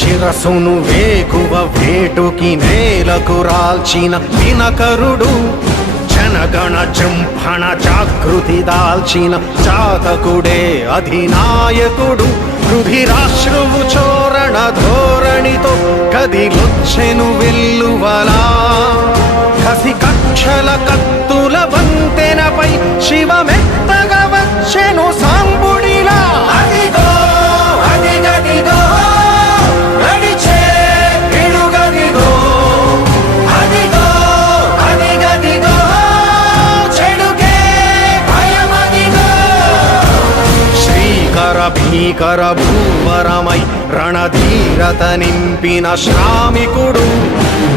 శిరసును వేకువ వేటుకి నేలకు రాల్చిన దినకరుడు, జనగణ జంభణ జాగృతి దాల్చిన చాతకుడే అధినాయకుడు. రుధిరాశ్రువు చోరణ ధోరణితో కదిలొచ్చెను వెల్లువలా, కసి కక్షల కత్తుల వంతెనపై శివమెత్తగా వచ్చెను సాంబుడిలా. అదిగో అదిగదిగో నడిచే పిడుగదిగో, అదిగో అదిగదిగో చెడుకే భయమదిగో. శ్రీకర భీకర భూవరమై రణధీరత నింపిన శ్రామికుడు,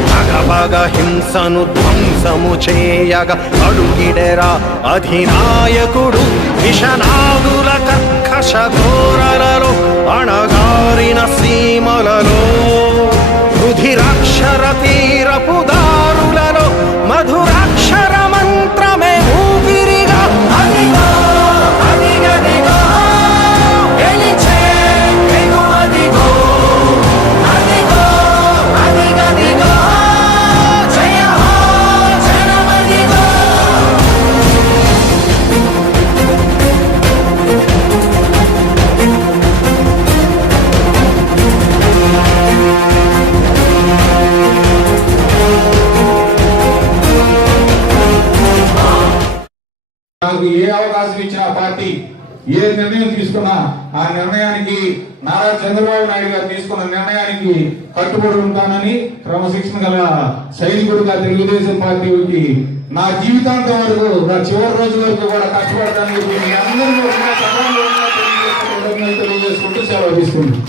భగభగ హింసను ధ్వంసము చేయగ అడుగిడెరా అధినాయకుడు. విషనాగుల కర్కశ ఘోరలలో అణగారిన సీమలలో, రుధిరాక్షర తీరపు దారులలో మధురాక్షర మంత్రమే ఊపిరిగా. అదిగో అదిగదిగో గెలిచే ఎగువదిగో, అదిగో అదిగదిగో జయమో జనమదిగో. నాకు ఏ అవకాశం ఇచ్చినా పార్టీ ఏ నిర్ణయం తీసుకున్నా ఆ నిర్ణయానికి నారా చంద్రబాబు నాయుడు గారు తీసుకున్న నిర్ణయానికి కట్టుబడి ఉంటానని క్రమశిక్షణ గల సైనికుడిగా తెలుగుదేశం పార్టీకి నా జీవితాంతం వరకు, నా చివరి రోజు వరకు కూడా కష్టపడటానికి మీ అందరినీ తెలియజేసుకుంటూ సెలవు తీసుకుంటాను.